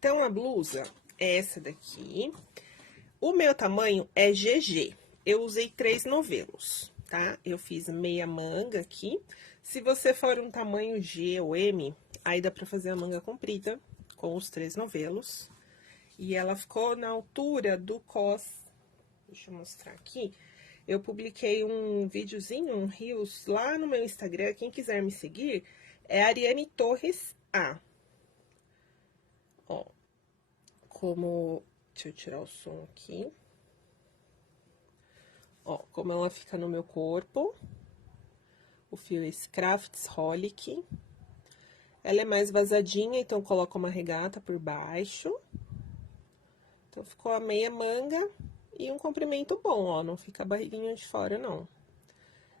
Então, a blusa é essa daqui. O meu tamanho é GG. Eu usei 3 novelos, tá? Eu fiz meia manga aqui. Se você for um tamanho G ou M, aí dá pra fazer a manga comprida com os 3 novelos. E ela ficou na altura do cos. Deixa eu mostrar aqui. Eu publiquei um videozinho, um Reels, lá no meu Instagram. Quem quiser me seguir, é Ariane Torres A. Ó, como... Deixa eu tirar o som aqui. Ó, como ela fica no meu corpo. O fio é esse Crafts Holic. Ela é mais vazadinha, então coloco uma regata por baixo. Então, ficou a meia manga e um comprimento bom, ó. Não fica a barriguinha de fora, não.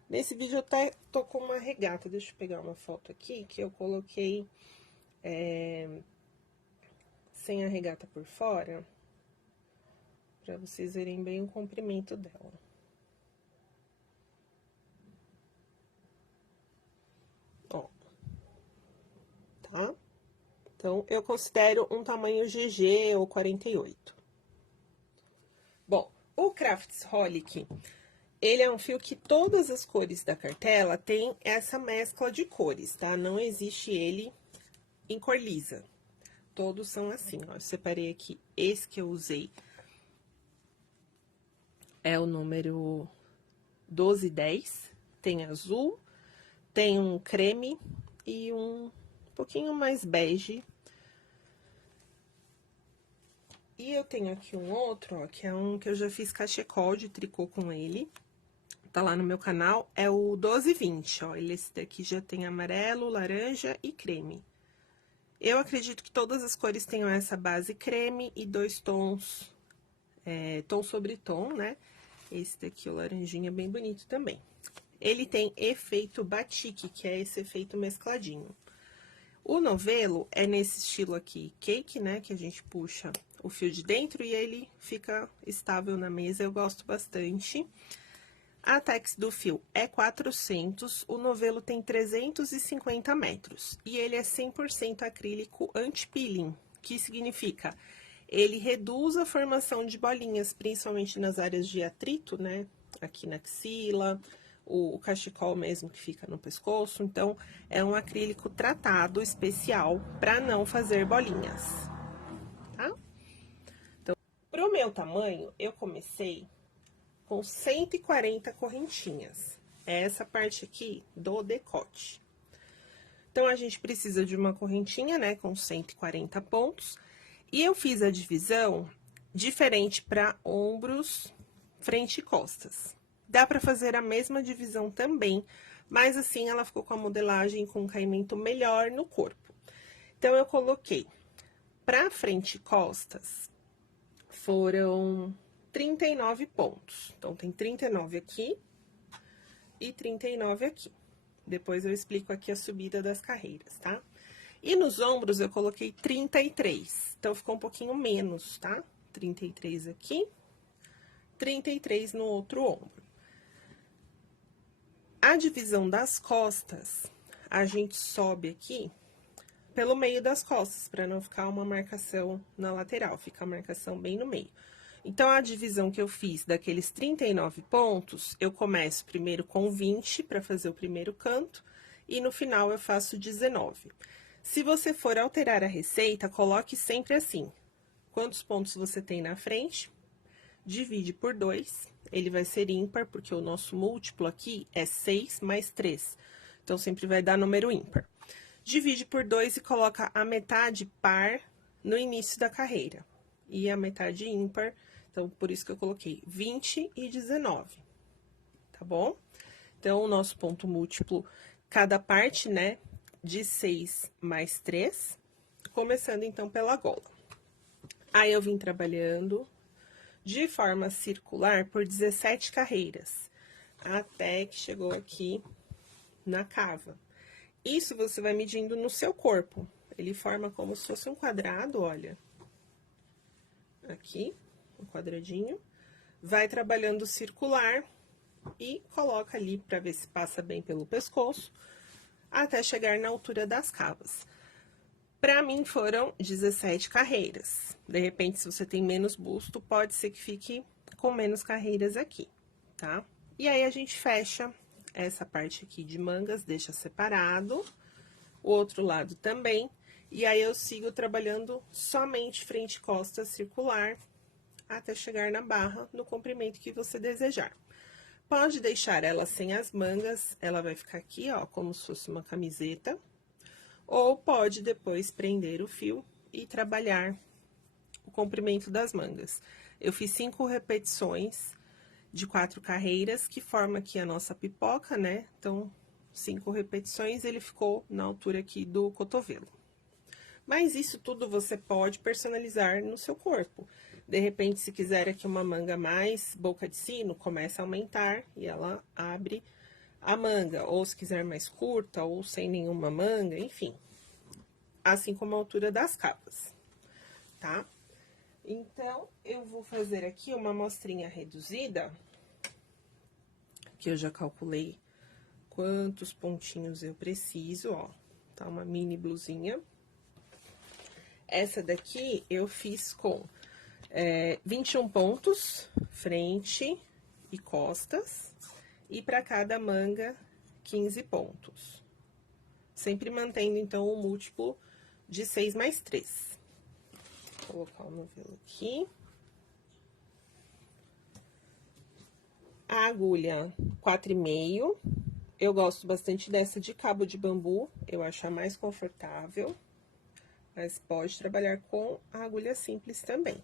Nesse vídeo eu até tô com uma regata. Deixa eu pegar uma foto aqui, que eu coloquei sem a regata por fora. Pra vocês verem bem o comprimento dela. Ó. Tá? Então, eu considero um tamanho GG ou 48. Bom, o Crafts Holic, ele é um fio que todas as cores da cartela tem essa mescla de cores, tá? Não existe ele em cor lisa. Todos são assim, ó. Eu separei aqui, esse que eu usei é o número 1210. Tem azul, tem um creme e um pouquinho mais bege. E eu tenho aqui um outro, ó, que é um que eu já fiz cachecol de tricô com ele. Tá lá no meu canal, é o 1220, ó. Esse daqui já tem amarelo, laranja e creme. Eu acredito que todas as cores tenham essa base creme e 2 tons, tom sobre tom, né? Esse daqui, o laranjinha, é bem bonito também. Ele tem efeito batik, que é esse efeito mescladinho. O novelo é nesse estilo aqui, cake, né? Que a gente puxa o fio de dentro e ele fica estável na mesa, eu gosto bastante. A tex do fio é 400, o novelo tem 350 metros. E ele é 100% acrílico anti-peeling, que significa... Ele reduz a formação de bolinhas, principalmente nas áreas de atrito, né? Aqui na axila, o cachecol mesmo que fica no pescoço. Então, é um acrílico tratado especial para não fazer bolinhas, tá? Então, pro meu tamanho, eu comecei com 140 correntinhas. É essa parte aqui do decote. Então, a gente precisa de uma correntinha, né, com 140 pontos. E eu fiz a divisão diferente para ombros, frente e costas. Dá para fazer a mesma divisão também, mas assim ela ficou com a modelagem com um caimento melhor no corpo. Então, eu coloquei para frente e costas, foram 39 pontos. Então, tem 39 aqui e 39 aqui. Depois eu explico aqui a subida das carreiras, tá? E nos ombros eu coloquei 33, então ficou um pouquinho menos, tá? 33 aqui, 33 no outro ombro. A divisão das costas, a gente sobe aqui pelo meio das costas, para não ficar uma marcação na lateral, fica a marcação bem no meio. Então, a divisão que eu fiz daqueles 39 pontos, eu começo primeiro com 20 para fazer o primeiro canto, e no final eu faço 19. Se você for alterar a receita, coloque sempre assim. Quantos pontos você tem na frente, divide por 2, ele vai ser ímpar, porque o nosso múltiplo aqui é 6 mais 3. Então, sempre vai dar número ímpar. Divide por 2 e coloca a metade par no início da carreira. E a metade ímpar, então, por isso que eu coloquei 20 e 19, tá bom? Então, o nosso ponto múltiplo, cada parte, né, de 6 mais 3, começando então pela gola. Aí, eu vim trabalhando de forma circular por 17 carreiras, até que chegou aqui na cava. Isso você vai medindo no seu corpo, ele forma como se fosse um quadrado, olha. Aqui, um quadradinho, vai trabalhando circular e coloca ali pra ver se passa bem pelo pescoço, até chegar na altura das cavas. Pra mim foram 17 carreiras. De repente, se você tem menos busto, pode ser que fique com menos carreiras aqui, tá? E aí, a gente fecha essa parte aqui de mangas, deixa separado. O outro lado também. E aí, eu sigo trabalhando somente frente e costa circular, até chegar na barra, no comprimento que você desejar. Pode deixar ela sem as mangas, ela vai ficar aqui, ó, como se fosse uma camiseta. Ou pode depois prender o fio e trabalhar o comprimento das mangas. Eu fiz 5 repetições de 4 carreiras, que forma aqui a nossa pipoca, né? Então, 5 repetições, ele ficou na altura aqui do cotovelo. Mas isso tudo você pode personalizar no seu corpo. De repente, se quiser aqui uma manga mais boca de sino, começa a aumentar e ela abre a manga. Ou se quiser mais curta, ou sem nenhuma manga, enfim. Assim como a altura das cavas, tá? Então, eu vou fazer aqui uma amostrinha reduzida, que eu já calculei quantos pontinhos eu preciso, ó. Tá uma mini blusinha. Essa daqui eu fiz com 21 pontos, frente e costas, e para cada manga, 15 pontos. Sempre mantendo, então, o múltiplo de 6 mais 3. Vou colocar o novelo aqui. A agulha 4,5. Eu gosto bastante dessa de cabo de bambu, eu acho a mais confortável. Mas pode trabalhar com a agulha simples também.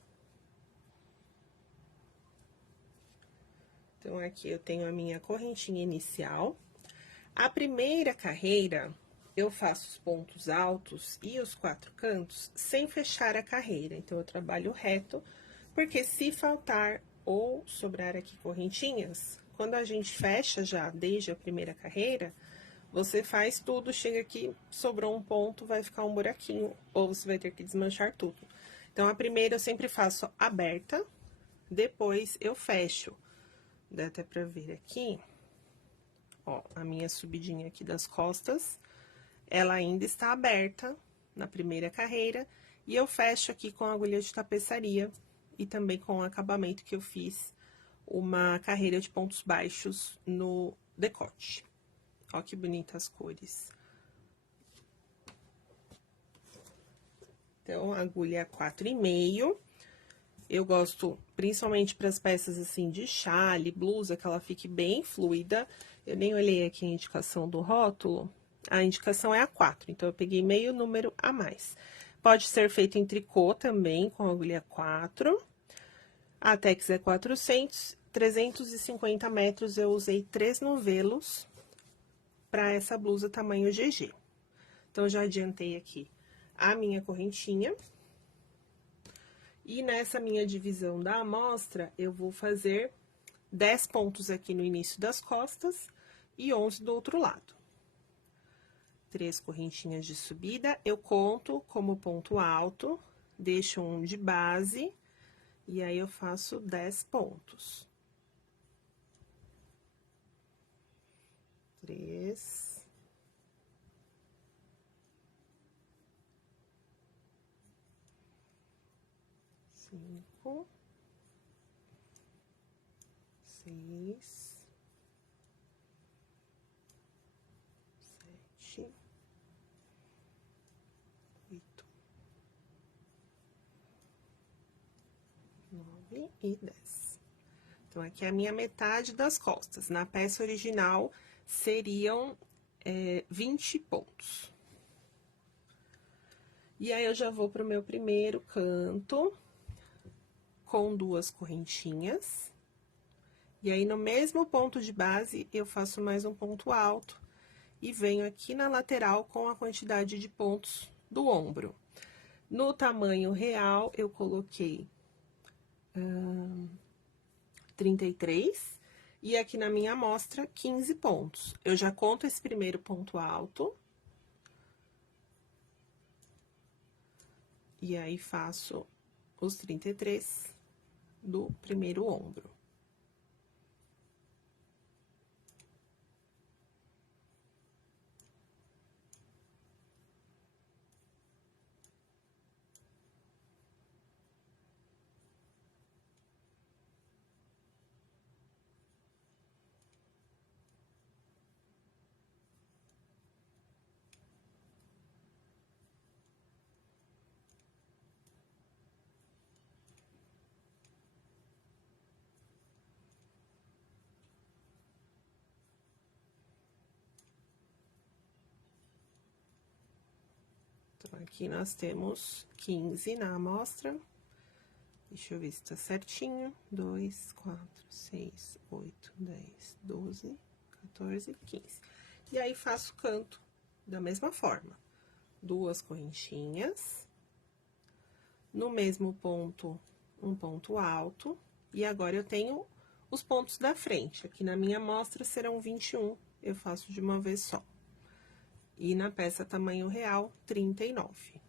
Então, aqui eu tenho a minha correntinha inicial. A primeira carreira, eu faço os pontos altos e os 4 cantos sem fechar a carreira. Então, eu trabalho reto, porque se faltar ou sobrar aqui correntinhas, quando a gente fecha já desde a primeira carreira, você faz tudo, chega aqui, sobrou um ponto, vai ficar um buraquinho, ou você vai ter que desmanchar tudo. Então, a primeira eu sempre faço aberta, depois eu fecho. Dá até pra ver aqui, ó, a minha subidinha aqui das costas, ela ainda está aberta na primeira carreira, e eu fecho aqui com a agulha de tapeçaria, e também com o acabamento que eu fiz uma carreira de pontos baixos no decote. Ó que bonitas cores. Então, a agulha é 4,5. Eu gosto, principalmente para as peças assim de chale, blusa, que ela fique bem fluida. Eu nem olhei aqui a indicação do rótulo. A indicação é a 4, então eu peguei meio número a mais. Pode ser feito em tricô também, com a agulha 4. A Tex é 400, 350 metros, eu usei 3 novelos para essa blusa tamanho GG. Então, já adiantei aqui a minha correntinha. E nessa minha divisão da amostra, eu vou fazer 10 pontos aqui no início das costas e 11 do outro lado. 3 correntinhas de subida, eu conto como ponto alto, deixo um de base, e aí eu faço 10 pontos. 3... 5, 6, 7, 8, 9 e 10. Então, aqui é a minha metade das costas. Na peça original, seriam 20 pontos. E aí, eu já vou pro meu primeiro canto, com 2 correntinhas. E aí, no mesmo ponto de base, eu faço mais um ponto alto. E venho aqui na lateral com a quantidade de pontos do ombro. No tamanho real, eu coloquei 33. E aqui na minha amostra, 15 pontos. Eu já conto esse primeiro ponto alto. E aí, faço os 33 do primeiro ombro. Então, aqui nós temos 15 na amostra. Deixa eu ver se tá certinho. 2, 4, 6, 8, 10, 12, 14, 15. E aí, faço o canto da mesma forma. 2 correntinhas. No mesmo ponto, um ponto alto. E agora, eu tenho os pontos da frente. Aqui na minha amostra serão 21, eu faço de uma vez só. E na peça tamanho real, 39.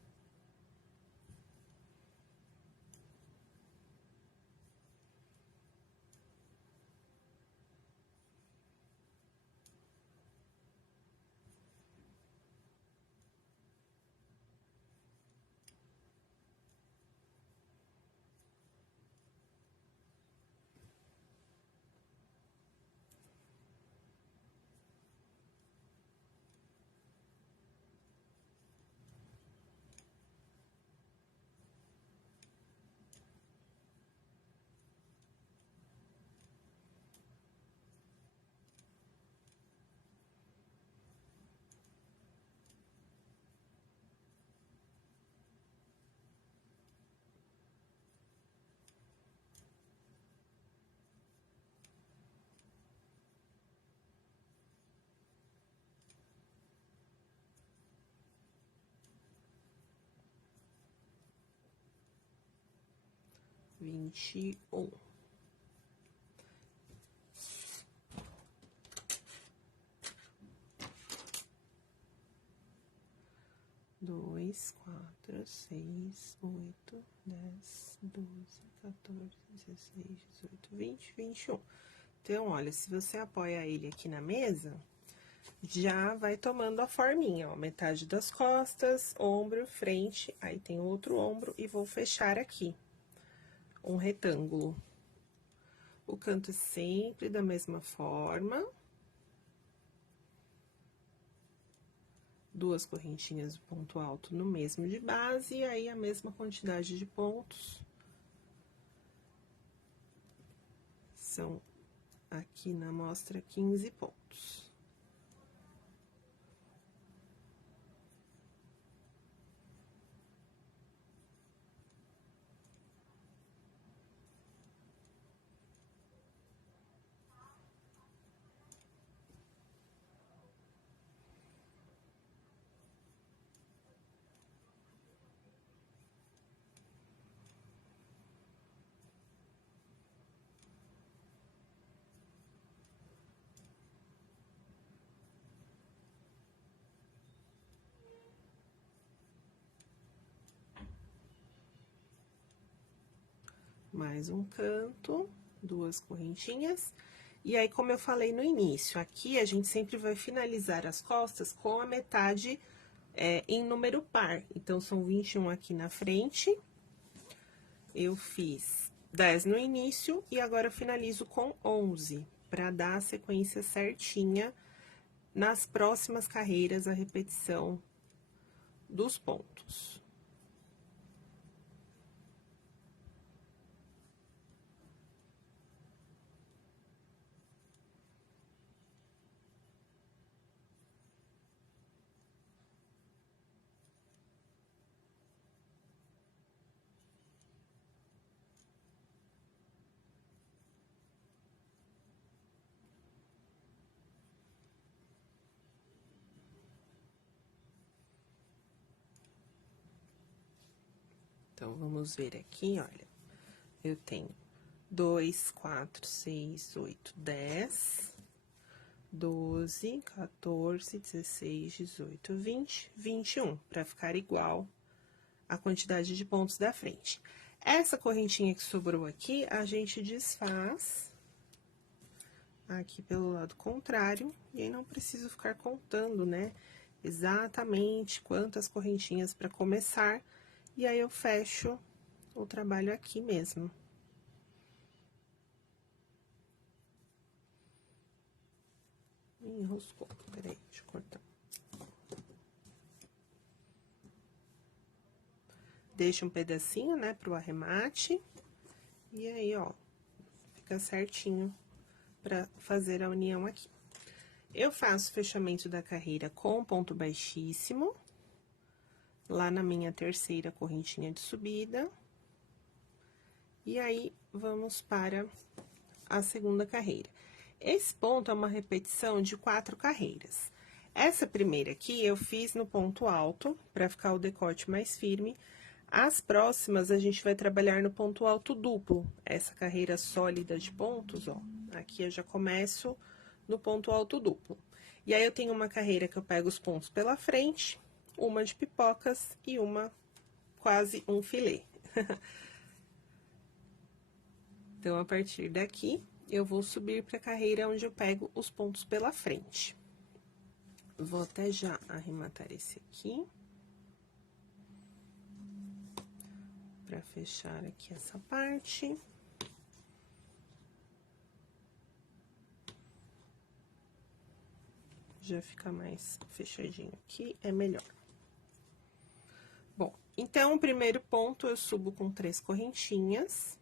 Vinte e um. Dois, 4, 6, 8, 10, 12, 14, 16, 18, 20, 21. Então, olha, se você apoia ele aqui na mesa, já vai tomando a forminha, ó. Metade das costas, ombro, frente, aí tem outro ombro e vou fechar aqui um retângulo. O canto é sempre da mesma forma. 2 correntinhas de ponto alto no mesmo de base, e aí a mesma quantidade de pontos. São, aqui na amostra, 15 pontos. Mais um canto, 2 correntinhas. E aí, como eu falei no início, aqui a gente sempre vai finalizar as costas com a metade em número par. Então, são 21 aqui na frente. Eu fiz 10 no início e agora eu finalizo com 11, para dar a sequência certinha nas próximas carreiras, a repetição dos pontos. Então, vamos ver aqui, olha. Eu tenho 2, 4, 6, 8, 10, 12, 14, 16, 18, 20, 21, para ficar igual a quantidade de pontos da frente. Essa correntinha que sobrou aqui, a gente desfaz aqui pelo lado contrário, e aí não preciso ficar contando, né, exatamente quantas correntinhas para começar, e aí eu fecho o trabalho aqui mesmo. Enroscou, peraí, deixa eu cortar. Deixa um pedacinho, né, pro arremate, e aí, ó, fica certinho pra fazer a união aqui. Eu faço fechamento da carreira com ponto baixíssimo, lá na minha terceira correntinha de subida. E aí, vamos para a segunda carreira. Esse ponto é uma repetição de 4 carreiras. Essa primeira aqui, eu fiz no ponto alto, para ficar o decote mais firme. As próximas, a gente vai trabalhar no ponto alto duplo. Essa carreira sólida de pontos, ó, aqui eu já começo no ponto alto duplo. E aí, eu tenho uma carreira que eu pego os pontos pela frente, uma de pipocas e uma quase um filê. Então, a partir daqui, eu vou subir para a carreira onde eu pego os pontos pela frente. Vou até já arrematar esse aqui. Para fechar aqui essa parte. Já fica mais fechadinho aqui, é melhor. Bom, então, o primeiro ponto eu subo com 3 correntinhas.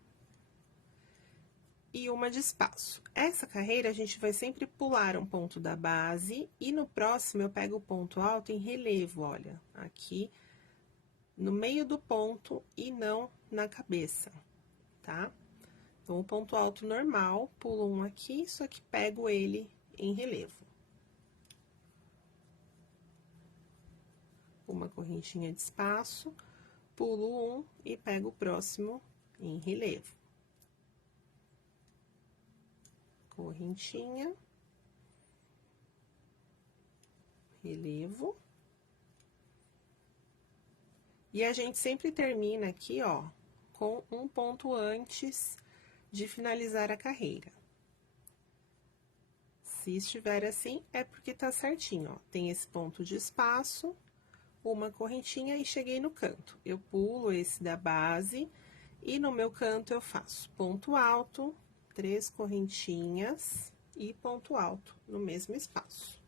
E uma de espaço. Essa carreira, a gente vai sempre pular um ponto da base, e no próximo eu pego o ponto alto em relevo, olha, aqui no meio do ponto e não na cabeça, tá? Então, o ponto alto normal, pulo um aqui, só que pego ele em relevo. Uma correntinha de espaço, pulo um e pego o próximo em relevo. Correntinha, relevo. E a gente sempre termina aqui, ó, com um ponto antes de finalizar a carreira. Se estiver assim, é porque tá certinho, ó. Tem esse ponto de espaço, uma correntinha e cheguei no canto. Eu pulo esse da base e no meu canto eu faço ponto alto, 3 correntinhas e ponto alto no mesmo espaço.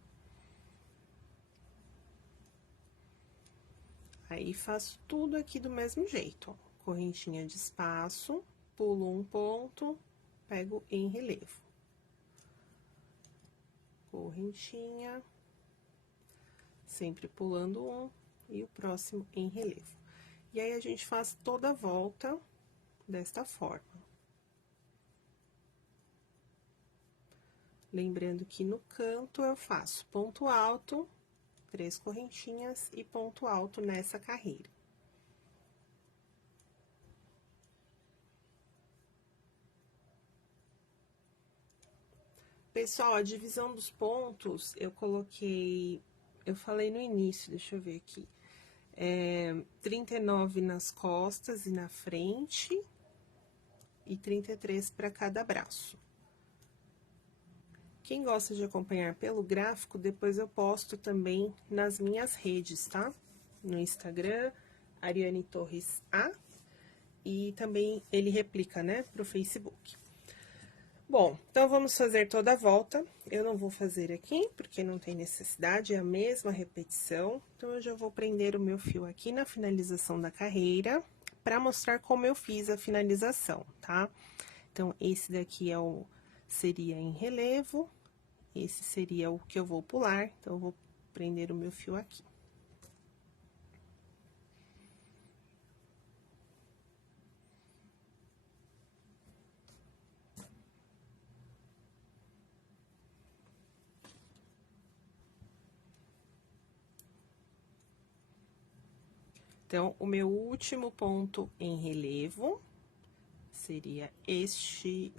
Aí, faço tudo aqui do mesmo jeito, ó. Correntinha de espaço, pulo um ponto, pego em relevo. Correntinha, sempre pulando um e o próximo em relevo. E aí, a gente faz toda a volta desta forma. Lembrando que no canto eu faço ponto alto, 3 correntinhas e ponto alto nessa carreira. Pessoal, a divisão dos pontos, eu coloquei, eu falei no início, deixa eu ver aqui, 39 nas costas e na frente, e 33 para cada braço. Quem gosta de acompanhar pelo gráfico, depois eu posto também nas minhas redes, tá? No Instagram, Ariane Torres A, e também ele replica, né, pro Facebook. Bom, então, vamos fazer toda a volta. Eu não vou fazer aqui, porque não tem necessidade, é a mesma repetição. Então, eu já vou prender o meu fio aqui na finalização da carreira, para mostrar como eu fiz a finalização, tá? Então, esse daqui seria em relevo, esse seria o que eu vou pular, então, eu vou prender o meu fio aqui. Então, o meu último ponto em relevo seria esse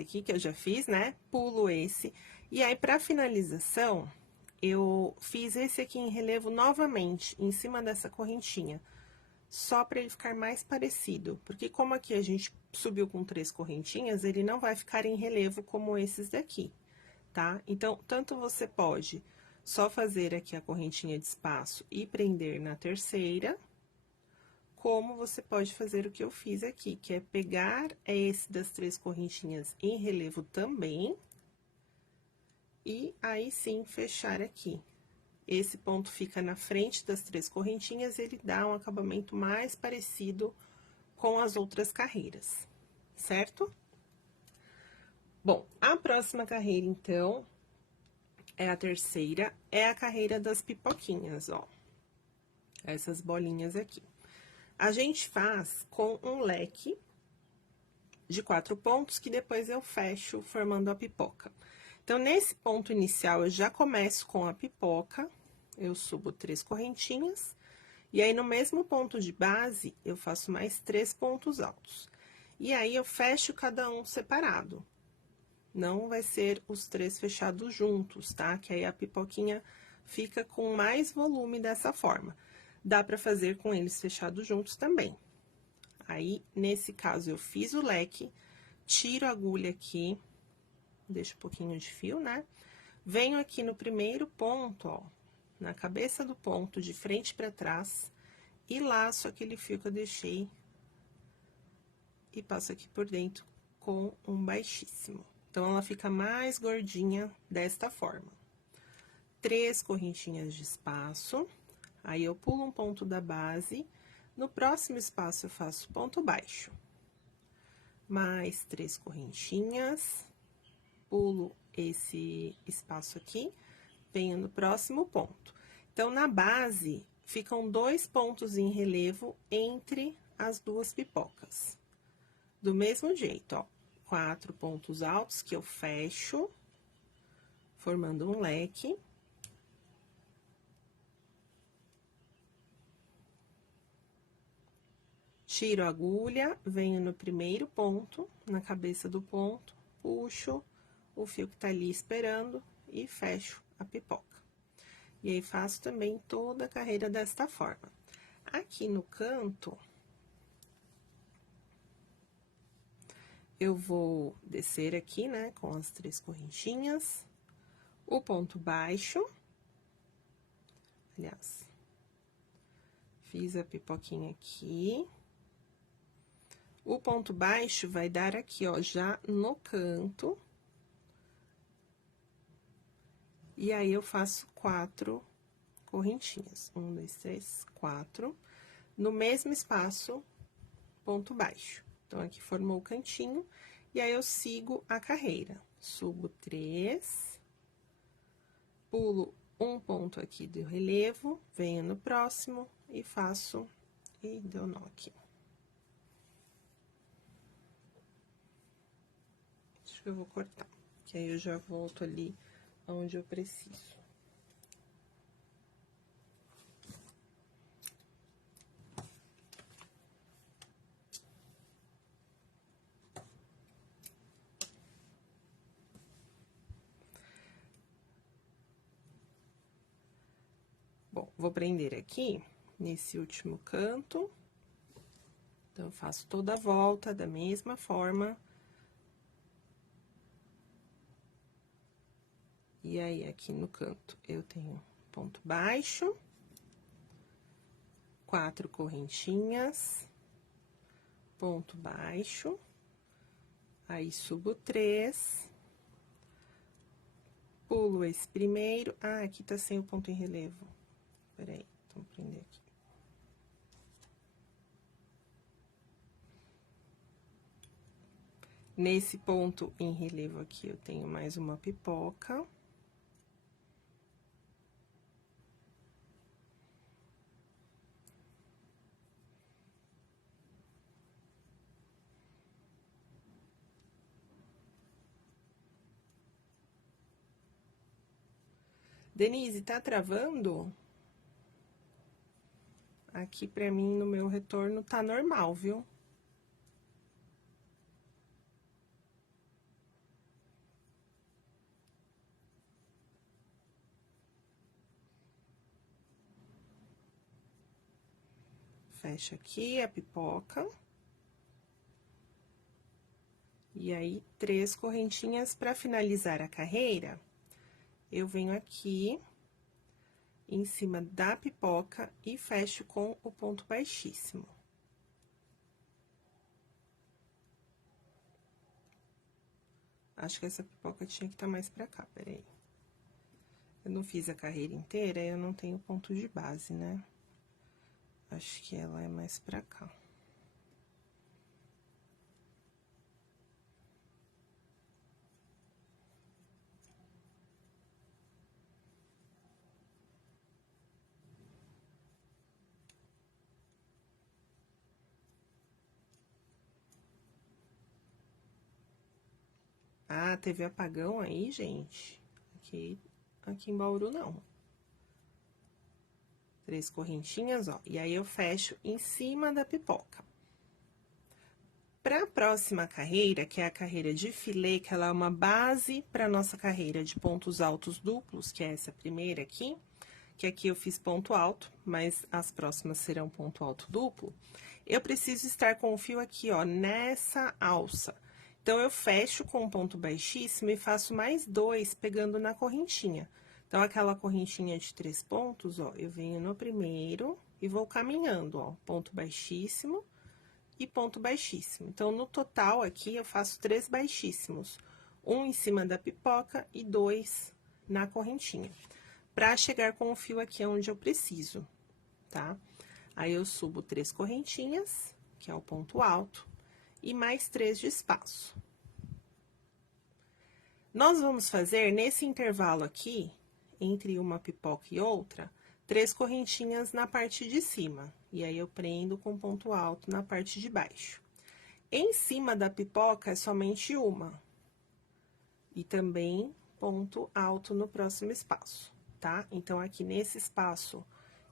aqui que eu já fiz, né? Pulo esse. E aí, pra finalização, eu fiz esse aqui em relevo novamente, em cima dessa correntinha. Só pra ele ficar mais parecido, porque como aqui a gente subiu com 3 correntinhas, ele não vai ficar em relevo como esses daqui, tá? Então, tanto você pode só fazer aqui a correntinha de espaço e prender na terceira, como você pode fazer o que eu fiz aqui, que é pegar esse das 3 correntinhas em relevo também, e aí sim fechar aqui. Esse ponto fica na frente das 3 correntinhas, ele dá um acabamento mais parecido com as outras carreiras, certo? Bom, a próxima carreira, então, é a terceira, é a carreira das pipoquinhas, ó. essas bolinhas aqui. A gente faz com um leque de 4 pontos, que depois eu fecho formando a pipoca. Então, nesse ponto inicial, eu já começo com a pipoca, eu subo 3 correntinhas, e aí, no mesmo ponto de base, eu faço mais 3 pontos altos. E aí, eu fecho cada um separado. Não vai ser os 3 fechados juntos, tá? Que aí a pipoquinha fica com mais volume dessa forma. Dá pra fazer com eles fechados juntos também. Aí, nesse caso, eu fiz o leque, tiro a agulha aqui, deixo um pouquinho de fio, né? Venho aqui no primeiro ponto, ó, na cabeça do ponto, de frente pra trás, e laço aquele fio que eu deixei e passo aqui por dentro com um baixíssimo. Então, ela fica mais gordinha desta forma. 3 correntinhas de espaço, aí eu pulo um ponto da base, no próximo espaço eu faço ponto baixo. Mais 3 correntinhas, pulo esse espaço aqui, venho no próximo ponto. Então, na base, ficam 2 pontos em relevo entre as 2 pipocas. Do mesmo jeito, ó, 4 pontos altos que eu fecho, formando um leque. Tiro a agulha, venho no primeiro ponto, na cabeça do ponto, puxo o fio que tá ali esperando e fecho a pipoca. E aí, faço também toda a carreira desta forma. Aqui no canto, eu vou descer aqui, né, com as 3 correntinhas, o ponto baixo, aliás, fiz a pipoquinha aqui. O ponto baixo vai dar aqui, ó, já no canto. E aí, eu faço 4 correntinhas. 1, 2, 3, 4. No mesmo espaço, ponto baixo. Então, aqui formou o cantinho. E aí, eu sigo a carreira. Subo 3. Pulo um ponto aqui do relevo. Venho no próximo e faço... E deu nó aqui. Acho que eu vou cortar, que aí eu já volto ali onde eu preciso. Bom, vou prender aqui, nesse último canto. Então, eu faço toda a volta da mesma forma. E aí, aqui no canto, eu tenho ponto baixo, 4 correntinhas, ponto baixo, aí subo 3, pulo esse primeiro. Ah, aqui tá sem o ponto em relevo. Peraí, então, prender aqui. Nesse ponto em relevo aqui, eu tenho mais uma pipoca. Denise, tá travando? Aqui pra mim, no meu retorno, tá normal, viu? Fecha aqui a pipoca. E aí, 3 correntinhas pra finalizar a carreira, eu venho aqui em cima da pipoca e fecho com o ponto baixíssimo. Acho que essa pipoca tinha que estar mais pra cá, peraí. Eu não fiz a carreira inteira, eu não tenho ponto de base, né? Acho que ela é mais pra cá. Ah, teve apagão aí, gente? Aqui em Bauru, não. 3 correntinhas, ó. E aí, eu fecho em cima da pipoca. Para a próxima carreira, que é a carreira de filê, que ela é uma base para nossa carreira de pontos altos duplos, que é essa primeira aqui, que aqui eu fiz ponto alto, mas as próximas serão ponto alto duplo, eu preciso estar com o fio aqui, ó, nessa alça. Então, eu fecho com um ponto baixíssimo e faço mais 2 pegando na correntinha. Então, aquela correntinha de 3 pontos, ó, eu venho no primeiro e vou caminhando, ó, ponto baixíssimo e ponto baixíssimo. Então, no total aqui, eu faço 3 baixíssimos. Um em cima da pipoca e 2 na correntinha. Pra chegar com o fio aqui onde eu preciso, tá? Aí, eu subo 3 correntinhas, que é o ponto alto, e mais 3 de espaço. Nós vamos fazer, nesse intervalo aqui, entre uma pipoca e outra, 3 correntinhas na parte de cima. E aí, eu prendo com ponto alto na parte de baixo. Em cima da pipoca, é somente uma. E também ponto alto no próximo espaço, tá? Então, aqui nesse espaço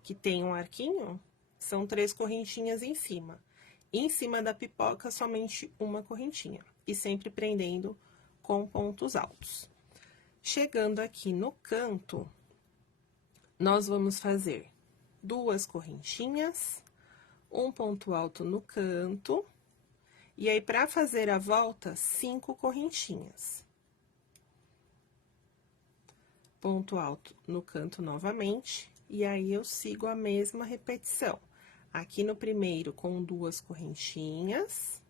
que tem um arquinho, são 3 correntinhas em cima. Em cima da pipoca, somente uma correntinha. E sempre prendendo com pontos altos. Chegando aqui no canto, nós vamos fazer 2 correntinhas, um ponto alto no canto, e aí, para fazer a volta, 5 correntinhas. Ponto alto no canto novamente, e aí, eu sigo a mesma repetição. Aqui no primeiro, com 2 correntinhas,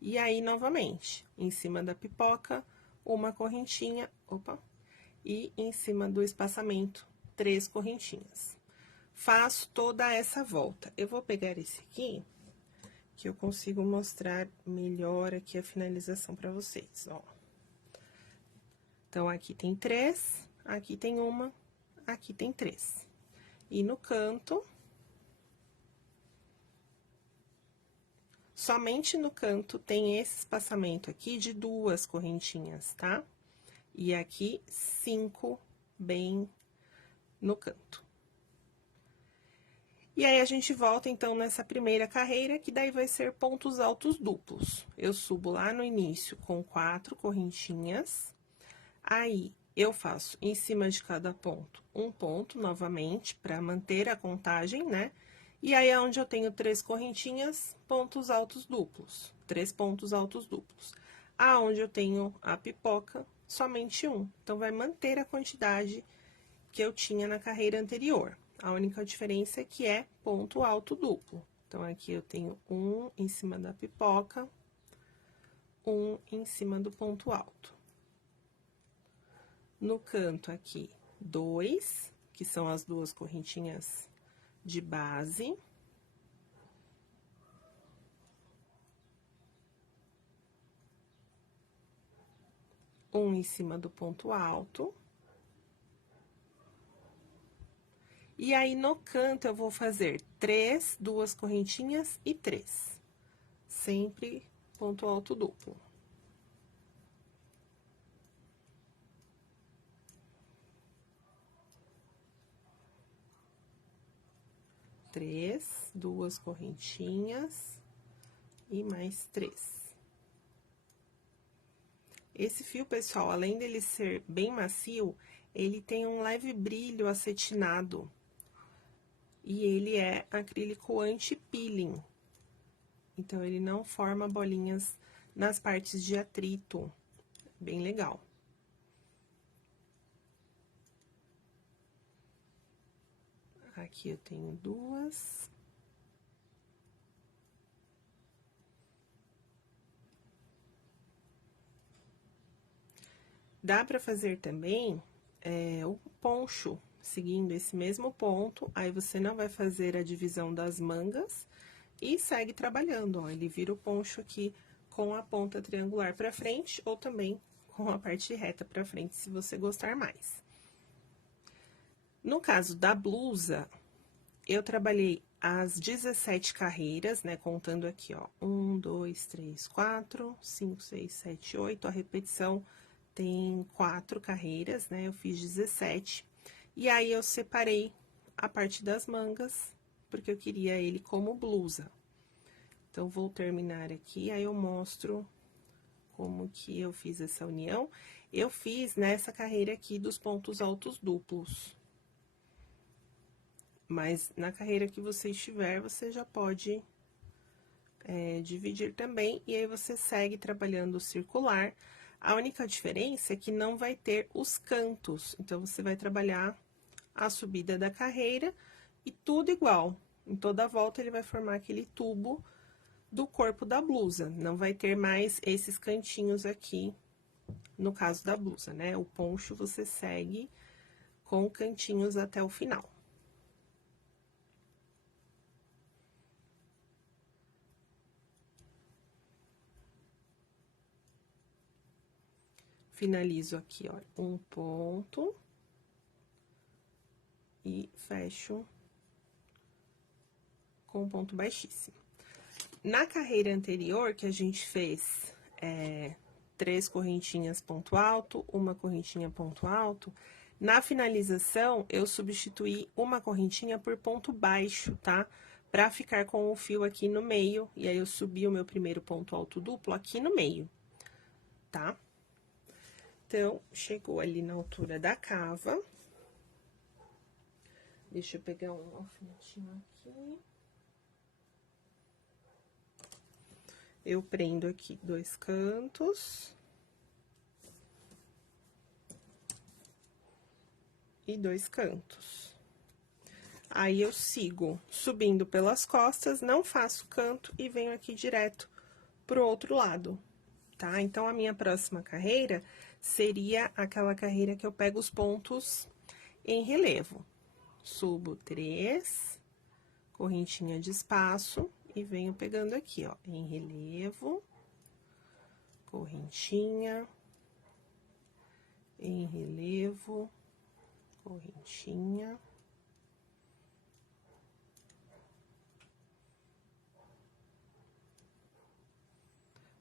e aí, novamente, em cima da pipoca, uma correntinha, e em cima do espaçamento, 3 correntinhas. Faço toda essa volta. Eu vou pegar esse aqui, que eu consigo mostrar melhor aqui a finalização pra vocês, ó. Então, aqui tem 3, aqui tem uma, aqui tem 3. E no canto, somente no canto tem esse espaçamento aqui de 2 correntinhas, tá? E aqui, 5 bem no canto. E aí, a gente volta, então, nessa primeira carreira, que daí vai ser pontos altos duplos. Eu subo lá no início com 4 correntinhas, aí, eu faço em cima de cada ponto, um ponto, novamente, para manter a contagem, né? E aí, é onde eu tenho 3 correntinhas, pontos altos duplos, 3 pontos altos duplos. Aonde eu tenho a pipoca, somente um. Então, vai manter a quantidade que eu tinha na carreira anterior. A única diferença é que é ponto alto duplo. Então, aqui eu tenho um em cima da pipoca, um em cima do ponto alto. No canto aqui, 2, que são as 2 correntinhas de base. Um em cima do ponto alto. E aí, no canto, eu vou fazer 3, 2 correntinhas e 3. Sempre ponto alto duplo. 3, 2 correntinhas e mais 3. Esse fio, pessoal, além dele ser bem macio, ele tem um leve brilho acetinado. E ele é acrílico anti-peeling. Então, ele não forma bolinhas nas partes de atrito. Bem legal. Aqui eu tenho 2. Dá pra fazer também o poncho, seguindo esse mesmo ponto, aí você não vai fazer a divisão das mangas e segue trabalhando, ó. Ele vira o poncho aqui com a ponta triangular pra frente ou também com a parte reta pra frente, se você gostar mais. No caso da blusa, eu trabalhei as 17 carreiras, né, contando aqui, ó, 1, 2, 3, 4, 5, 6, 7, 8. A repetição tem 4 carreiras, né? Eu fiz 17. E aí, eu separei a parte das mangas, porque eu queria ele como blusa. Então, vou terminar aqui, aí eu mostro como que eu fiz essa união. Eu fiz nessa carreira aqui dos pontos altos duplos. Mas, na carreira que você estiver, você já pode dividir também. E aí, você segue trabalhando o circular. A única diferença é que não vai ter os cantos. Então, você vai trabalhar a subida da carreira e tudo igual. Em toda a volta, ele vai formar aquele tubo do corpo da blusa. Não vai ter mais esses cantinhos aqui, no caso da blusa, né? O poncho você segue com cantinhos até o final. Finalizo aqui, ó, um ponto e fecho com um ponto baixíssimo. Na carreira anterior, que a gente fez 3 correntinhas ponto alto, uma correntinha ponto alto, na finalização, eu substituí uma correntinha por ponto baixo, tá? Pra ficar com o fio aqui no meio, e aí eu subi o meu primeiro ponto alto duplo aqui no meio, tá? Então, chegou ali na altura da cava. Deixa eu pegar um alfinetinho aqui. Eu prendo aqui 2 cantos. E 2 cantos. Aí, eu sigo subindo pelas costas, não faço canto e venho aqui direto pro outro lado, tá? Então, a minha próxima carreira seria aquela carreira que eu pego os pontos em relevo. Subo 3, correntinha de espaço, e venho pegando aqui, ó, em relevo, correntinha, em relevo, correntinha.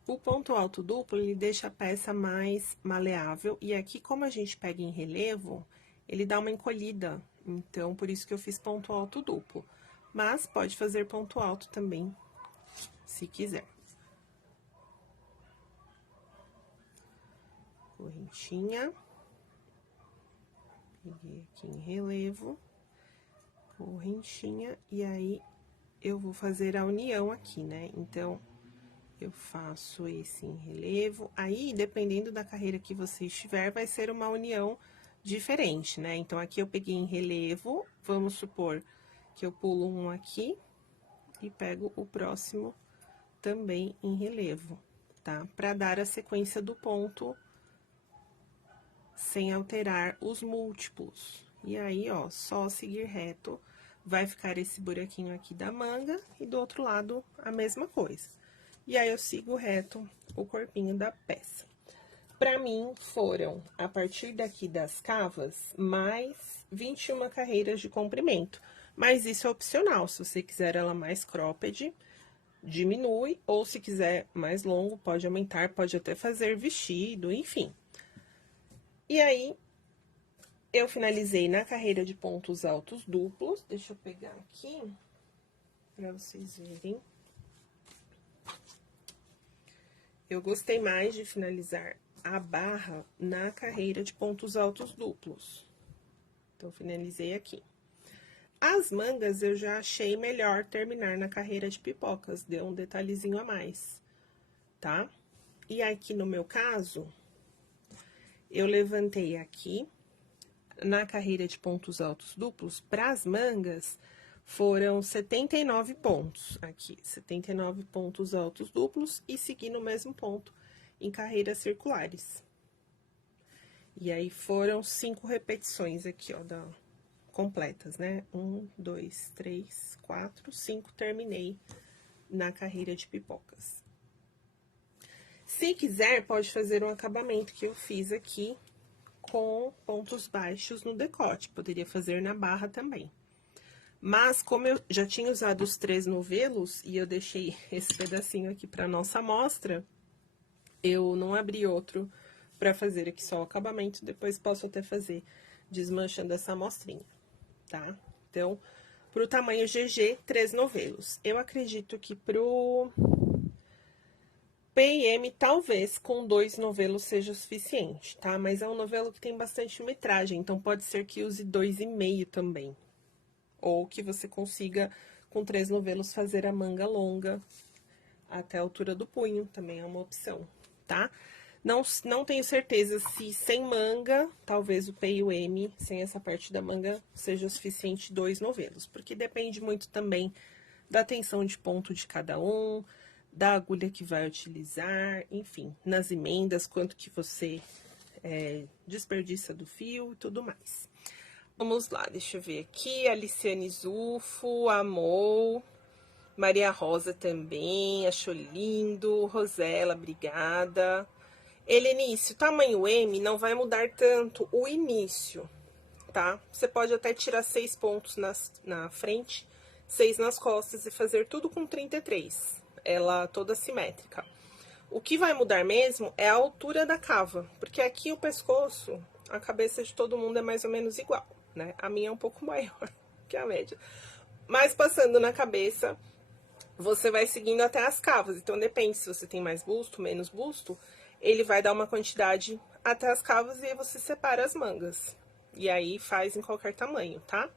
O ponto alto duplo, ele deixa a peça mais maleável, e aqui, como a gente pega em relevo, ele dá uma encolhida, então, por isso que eu fiz ponto alto duplo. Mas, pode fazer ponto alto também, se quiser. Correntinha. Peguei aqui em relevo, correntinha, e aí, eu vou fazer a união aqui, né? Então, eu faço esse em relevo, aí, dependendo da carreira que você estiver, vai ser uma união diferente, né? Então, aqui eu peguei em relevo, vamos supor que eu pulo um aqui e pego o próximo também em relevo, tá? Pra dar a sequência do ponto sem alterar os múltiplos. E aí, ó, só seguir reto, vai ficar esse buraquinho aqui da manga e do outro lado a mesma coisa. E aí, eu sigo reto o corpinho da peça. Pra mim, foram, a partir daqui das cavas, mais 21 carreiras de comprimento. Mas isso é opcional, se você quiser ela mais cropped, diminui, ou se quiser mais longo, pode aumentar, pode até fazer vestido, enfim. E aí, eu finalizei na carreira de pontos altos duplos. Deixa eu pegar aqui, pra vocês verem. Eu gostei mais de finalizar a barra na carreira de pontos altos duplos. Então, finalizei aqui. As mangas, eu já achei melhor terminar na carreira de pipocas, deu um detalhezinho a mais, tá? E aqui, no meu caso, eu levantei aqui, na carreira de pontos altos duplos, para as mangas, foram 79 pontos aqui, 79 pontos altos duplos, e segui no mesmo ponto em carreiras circulares. E aí, foram 5 repetições aqui, ó, completas, né? 1, 2, 3, 4, 5, terminei na carreira de pipocas. Se quiser, pode fazer um acabamento que eu fiz aqui com pontos baixos no decote, poderia fazer na barra também. Mas, como eu já tinha usado os 3 novelos, e eu deixei esse pedacinho aqui pra nossa amostra, eu não abri outro pra fazer aqui só o acabamento, depois posso até fazer desmanchando essa amostrinha, tá? Então, pro tamanho GG, 3 novelos. Eu acredito que pro P&M, talvez com 2 novelos seja o suficiente, tá? Mas é um novelo que tem bastante metragem, então pode ser que use 2,5 também. Ou que você consiga, com 3 novelos, fazer a manga longa até a altura do punho, também é uma opção, tá? Não tenho certeza se sem manga, talvez o P e o M, sem essa parte da manga, seja o suficiente 2 novelos, porque depende muito também da tensão de ponto de cada um, da agulha que vai utilizar, enfim, nas emendas, quanto que você desperdiça do fio e tudo mais. Vamos lá, deixa eu ver aqui, Aliciane Zufo, amou, Maria Rosa também, achou lindo, Rosela, obrigada. Helenice, o tamanho M não vai mudar tanto o início, tá? Você pode até tirar 6 pontos na frente, 6 nas costas e fazer tudo com 33. Ela toda simétrica. O que vai mudar mesmo é a altura da cava, porque aqui o pescoço, a cabeça de todo mundo é mais ou menos igual, né? A minha é um pouco maior que a média. Mas passando na cabeça, você vai seguindo até as cavas. Então, depende se você tem mais busto, menos busto, ele vai dar uma quantidade até as cavas e aí você separa as mangas. E aí faz em qualquer tamanho, tá?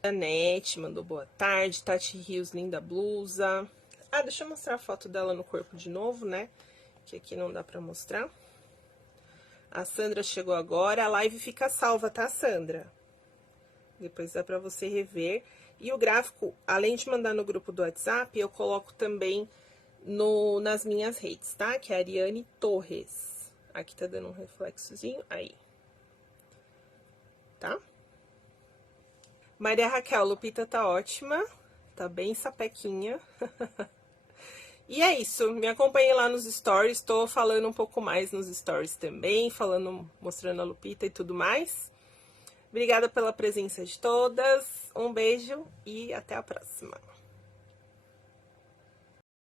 Anete mandou boa tarde, Tati Rios, linda blusa. Ah, deixa eu mostrar a foto dela no corpo de novo, né? Que aqui não dá pra mostrar. A Sandra chegou agora, a live fica salva, tá, Sandra? Depois dá pra você rever. E o gráfico, além de mandar no grupo do WhatsApp, eu coloco também nas minhas redes, tá? Que é a Ariane Torres. Aqui tá dando um reflexozinho, aí. Tá? Maria Raquel, Lupita tá ótima. Tá bem sapequinha. E é isso, me acompanhe lá nos stories, tô falando um pouco mais nos stories também, mostrando a Lupita e tudo mais. Obrigada pela presença de todas, um beijo e até a próxima.